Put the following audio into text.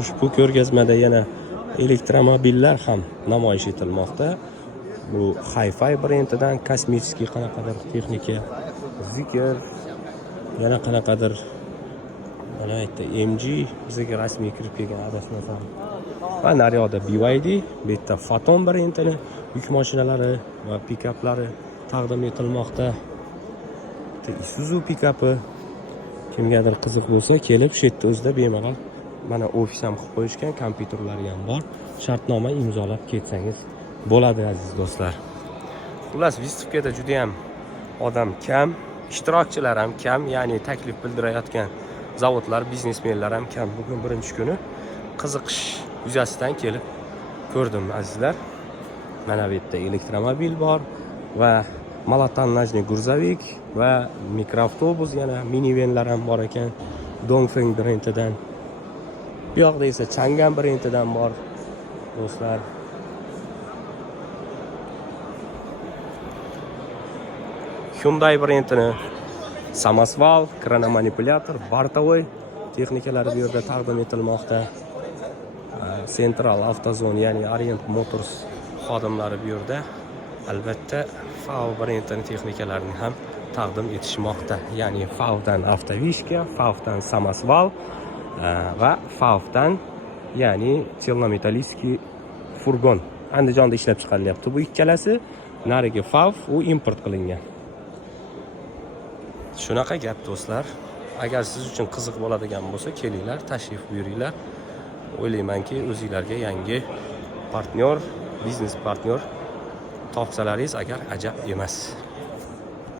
Ushbu ko'rgazmada yana elektromobillar ham namoyish etilmoqda. Bu Hi-Fi brendidan kosmический qanaqadir texnika, Zikr, yana qanaqadir mana yerda MG bizga rasmiy kirib kelgan adashmasam. Va naryoqda BYD, bu yerda Photon brendining yuk mashinalari va pikaplari taqdim etilmoqda. Isuzu pikapi kimgadir qiziq bo'lsa, kelib shu yerda o'zida bemalol mana ofis ham qilib qo'yishgan, kompyuterlari ham bor. Shartnoma imzolab ketsangiz bo'ladi aziz do'stlar. Xullas, Vistivkada juda ham odam kam, ishtirokchilar ham kam, ya'ni taklif bildirayotgan zavodlar, biznesmenlar ham kam. Bugun birinchi kuni qiziqish yuzasidan kelib ko'rdim azizlar. Mana bu yerda elektromobil bor va malotonnajniy gruzovik va mikroavtobus, yana minivenlar ham bor ekan. Dongfeng brendidan. Bu yoqda esa Chang'an brendidan bor do'stlar. Hyundai brendining samosval, kronomanipulyator, bortovoy texnikalari bu yerda taqdim etilmoqda. Central Автозон, ya'ni Orient Motors xodimlari bu yerda albatta FAW brendining texnikalarini ham taqdim etishmoqda. Ya'ni FAWdan avtovishka, FAWdan samosval va FAWdan ya'ni Chelnometallический furgon Andijonda ishlab chiqarilyapti. Bu ikkalasi narigi FAW u import qilingan. Shunaqa gap do'stlar. Agar siz uchun qiziq bo'ladigan bo'lsa, kelinglar, tashrif buyuringlar. O'ylaymanki, o'zingizlarga yangi partnyor, biznes partnyor topsalaringiz agar ajab emas.